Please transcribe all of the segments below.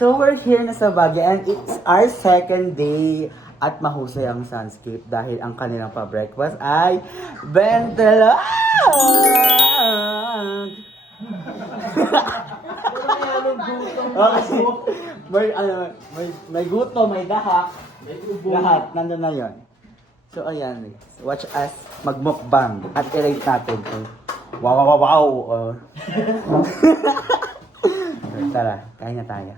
So we're here na sa Baguio and it's our second day at mahusay ang sunscape dahil ang kanilang pa-breakfast ay bentelag! Okay. May guto, may dahak. Lahat, nandun na yun. So ayan, watch us magmukbang at i-rate natin. Wow, wow, wow, wow! Tara, kain na tayo.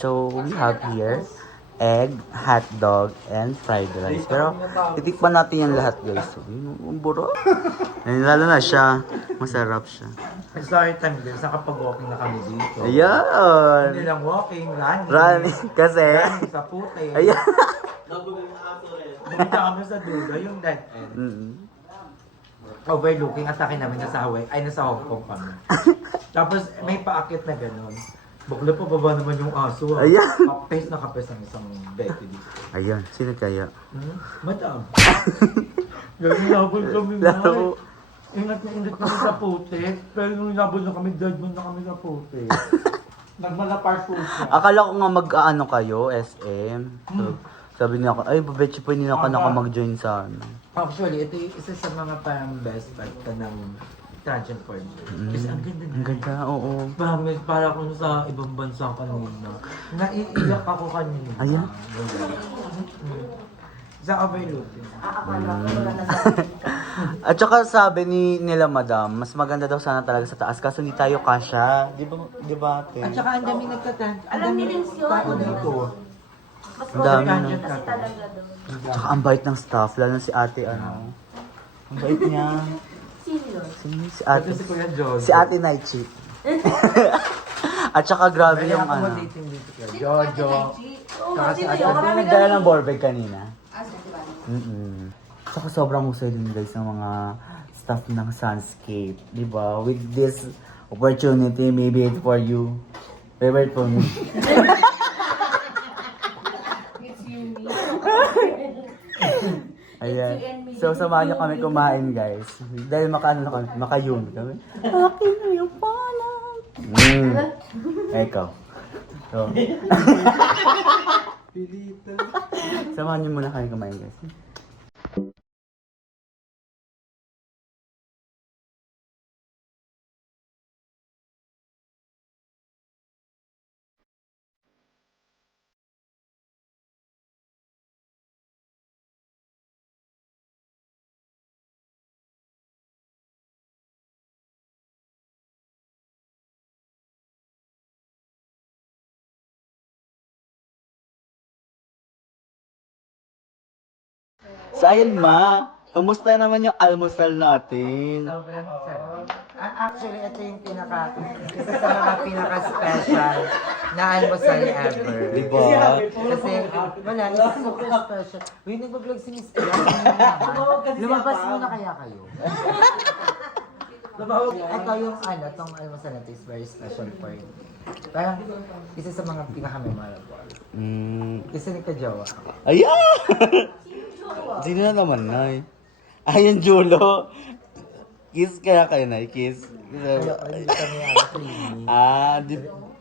So, we have here egg, hot dog, and fried rice. Pero, titikman natin yan lahat, guys. So, yung buro. And lalo na siya. Masarap siya. Story time din, nakapag-walking na kami dito. Ayan! Hindi lang walking, running. Running. Kasi? Running sa puti. Ayan! Bumita kami sa dulo, yung dead end. Overlooking, at akin namin nasa Hawaii, ay nasa Hong Kong kami. Tapos may paakit na gano'n. Bakla pa baba naman yung aso. Ayan. Kapes na kapes ang isang Betty dito. Ayan, sino kaya? Madam. Gano'n labol kami Laro. Ingat na ingat kami sa puti. Pero nung labol na kami, dead man na kami sa puti. Nagmalapar po siya. Akala ko nga mag-ano kayo, SM. So, sabi niya ako, ay, babetchi po hindi na ako mag-join sa ano. Actually, ito yung isa sa mga parang best part ka ng transient for me. Kasi ang ganda na. Ang ganda, oo. Promise, para kung sa ibang bansa kanina. Naiiyak ako kanina. Ayan. Sa overlooking. At saka sabi nila madam, mas maganda daw sana talaga sa taas kasi hindi tayo kasya. Di ba ate? At saka ang dami nagtatanong. Alam ni Lins yun. Tao dito. Mas Ang dami modern na. kasi talaga doon. Tsaka ang bait ng staff, lalo na si ate ano. Ang bait niya. Sino yun? Si ate. Ito si Kuya John. Si ate Naichi. At saka grabe Kaya yung ako ano. mag-dating dito kaya. Jojo. Oo, Saka si sino Ate yun? Yung nagdala ng ballbag kanina. Saka sobrang husay din guys ng mga staff ng Sunscape. Diba? With this opportunity, maybe it's for you. Favorite for me. It's you, me. Ayan. So, samahan niyo kami kumain, guys. Dahil makayumi kami. Akin na yung palang. Ikaw. So. Samahan niyo muna kami kumain, guys. So, ayun ma. Kamusta naman yung almusal natin? Sobrang sarap. Actually, ito yung isa sa mga pinaka-special na almusal ever. Diba? Kasi, wala, isa sa pinaka-special. Uy, nag-vlog si Miss Kaya. Lumabas muna kaya kayo. Ito yung tong almusal na ito is very special for you. Parang, isa sa mga pinaka-memorable. Kasi nagka-jowa ako. Ayan! Sino na naman, Nay? Ayan, Julo. Kiss kaya kayo, Nay? Kiss. Hindi kami actually. Di...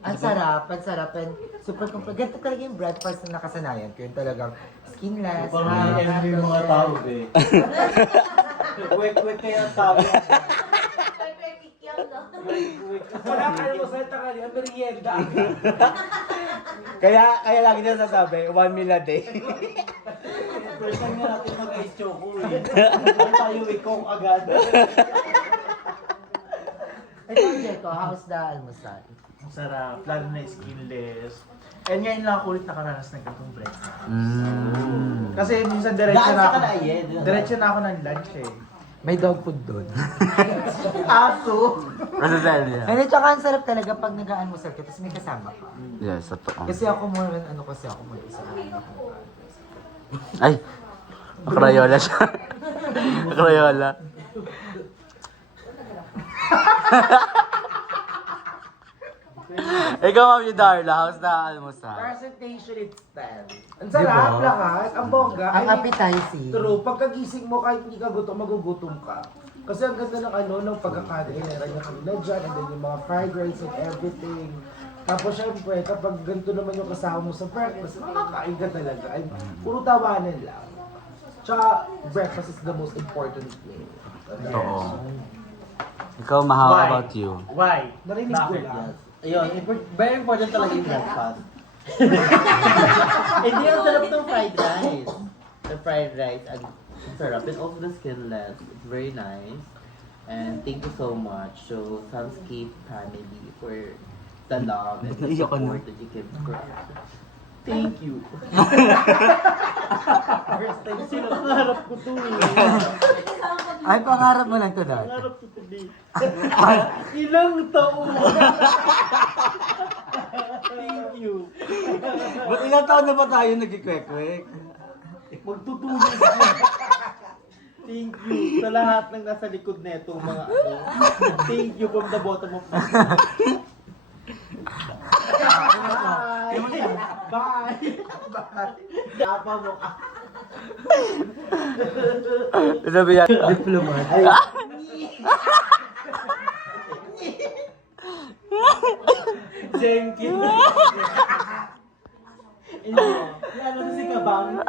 Ang sarap, and super complete. Ganito talaga yung breakfast na nakasanayan ko. Yung talagang skinless. Parang envy yung mga tao, be. Wek-wek kaya ang tao. Wala kayo mo sa takali, ang merienda. Kaya lagi na sasabi, 1 meal a day. First time na natin mag-ice choco eh. Ano tayo ikong agad. Ito, Jeko, how's the almusal? Ang sarap, lalo na skinless. And ngayon lang ako ulit nakaranas ng ganitong breakfast. Kasi minsan diretso na ako ng lunch eh. May dog food doon. Aso! Masasal niya. And tsaka ang sarap talaga pag nag-almusal ka, tapos may kasama ka. Yes, totoo. Kasi ako more than kasi ako more isa. Ay! Crayola siya. Crayola. Ikaw, Mami Darla, how's na almusal? Presentation it's 10. Ang sarap lahat. Ang bongga. Ang I mean, appetizing. true. Pagkagising mo, kahit hindi ka gutom, magugutom ka. Kasi ang ganda ng ng pagkakain. Meron yung kanila dyan, and then yung mga fried rice and everything. Tapos syempre, kapag ganito naman yung kasama mo sa breakfast, makakain ka talaga. Ay, puro tawanan lang. Tsaka, breakfast is the most important thing. Oo. Ikaw, Ma, how about you? Why? Narinig ko lang. Ayun, very important talaga yung breakfast. Hindi, ang sarap ng fried rice. The fried rice, ang sarap. And also the skinless. It's very nice. And thank you so much to Sunscape family for the love and the Naiyak ka na. support that you give to us. Thank you. First time sila, pangarap ko to eh. Ay, pangarap mo lang to dati. Pangarap ko to eh. Ilang taon. Thank you. Ba't ilang taon na ba tayo nagkikwek-kwek? Magtutulog na. Thank you sa lahat ng nasa likod na ito, mga ano. Thank you from the bottom of my heart. Bye! Bye! Apa mo ka. Sabi niya, Diplomat. Jenkin. Ano na si Kabang?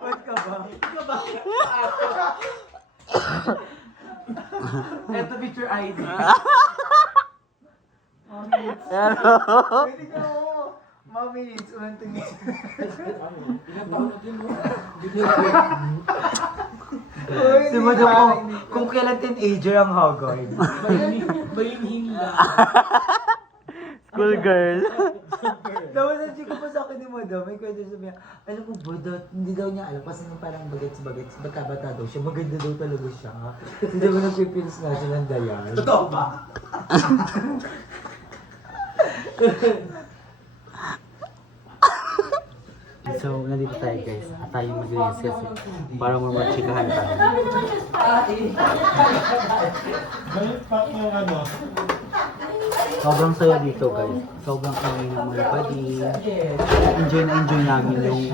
Ba't ka ba? Kabang. Eto picture ID. Pero, Pwede ka mo. Mga minutes, unang tingin. Si Madam, kung kailan teenager ang Hogwarts. school girl. Tapos ang chika pa sa akin ni Madam, may kwento sabi niya, alam mo ba, hindi daw niya alam, kasi nung parang bagets, bata-bata daw siya, maganda daw talaga siya. Hindi ba nagpipils nga siya ng dayan? Totoo ba? So, nandito tayo guys. At tayo mag-release kasi para mamachikahan tayo. Sobrang saya dito guys. Sobrang kami ng mga padi. Enjoy na enjoy namin yung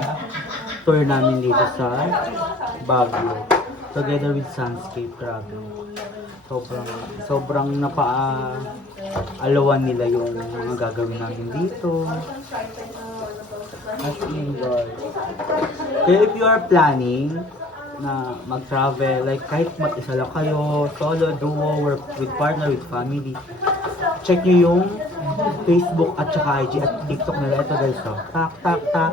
tour namin dito sa Baguio. Together with Sunscape, grabe. Sobrang alawan nila yung mga gagawin namin dito. As in, guys. Kaya if you are planning na mag-travel, like kahit mag-isa lang kayo, solo, duo, or with partner, with family, check nyo yung Facebook at saka IG at TikTok nila. Ito guys, oh. Tak.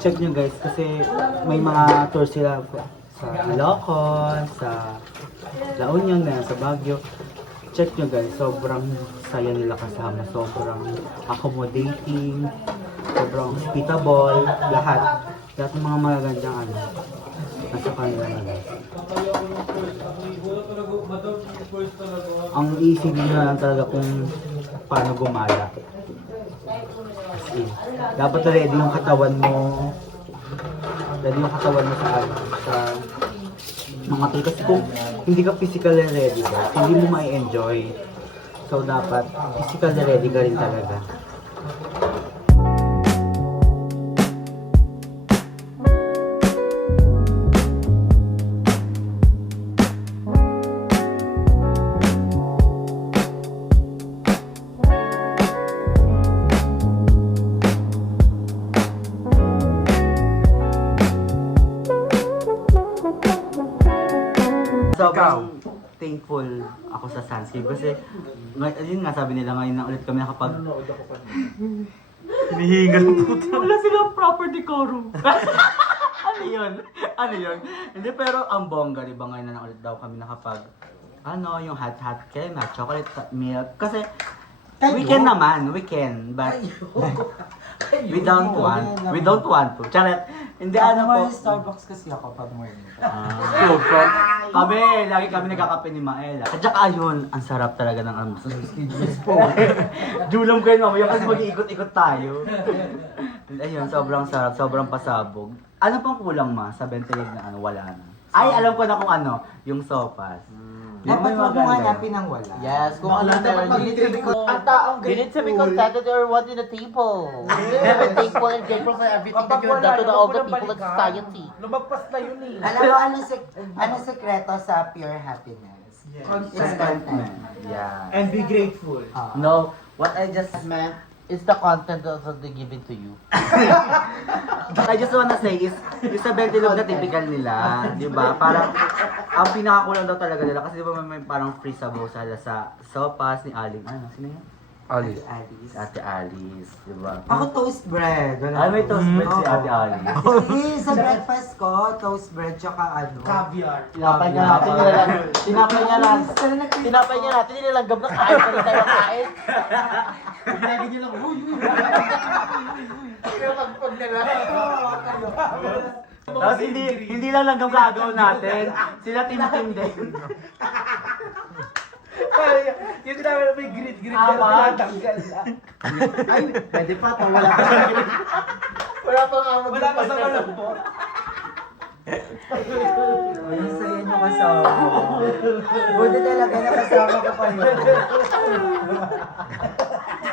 Check nyo guys, kasi may mga tour sila sa Ilocos, sa La Union, sa Baguio. Check nyo guys, sobrang saya nila kasama, sobrang accommodating, sobrang hospitable, lahat ng mga magagandang nasa kanila na guys. Ang easy din na lang talaga kung paano gumala. As in, dapat ready yung katawan mo, sa mga tool. Kasi kung hindi ka physically ready guys, hindi mo ma-enjoy. So dapat physically ready ka rin talaga. Sobrang thankful ako sa Sunscape kasi yun nga sabi nila ngayon na ulit kami nakapag hinihingal ng puto. Wala silang proper decorum. Ano yun? Hindi, pero ang bongga, diba ngayon na ulit daw kami nakapag yung hot cream, hot chocolate milk. Kasi weekend naman, but we don't want to. Charet, hindi po. Starbucks kasi ako pag morning. So, kami, lagi kami nagkakape ni Maela. At saka ayun, ang sarap talaga ng almusal. Julam ko yun mamaya kasi mag-iikot-ikot tayo. Ayun, sobrang sarap, sobrang pasabog. Ano pang kulang ma sa Benteleg na wala na? Ay, alam ko na kung ano, yung sopas. Dapat mo mong hanapin ang wala. Yes, kung ano meron, you need to be Ang taong you need to be grateful. contented or wanting the table. Never thankful and grateful for everything that you've done to the, all the people in society. Lumagpas na yun eh. Alam mo, anong sekreto sa pure happiness? It's contentment. Yeah. And be grateful. No, what I just Man, it's the content that they're giving to you. I just wanna say is, Isabel Dilog na typical nila, di ba? Parang, ang pinakakulang daw talaga nila, kasi di ba may parang free sabaw sa sopas ni Aling, ano, sino yun? Alice. Ate Alice, di ba? Ako toast bread. Wala Ay, may ko. toast bread si Oo. Ate Alice. Eh, sa breakfast ko, toast bread tsaka ano. Caviar. Tinapay niya natin, tinapay niya natin, nilalanggam na kain pa rin tayo kain. Lagi niya lang, uy. Pero pag nila. Tapos hindi lang langgam kaagaw natin, sila team din. Yung sinabi na may grit-grit na tinatanggal na. Ay, pwede pa ito, wala pa sa wala pa nga Wala pa sa malambot. Ay, saya nyo kasama. Buti talaga nakasama ko pa yun.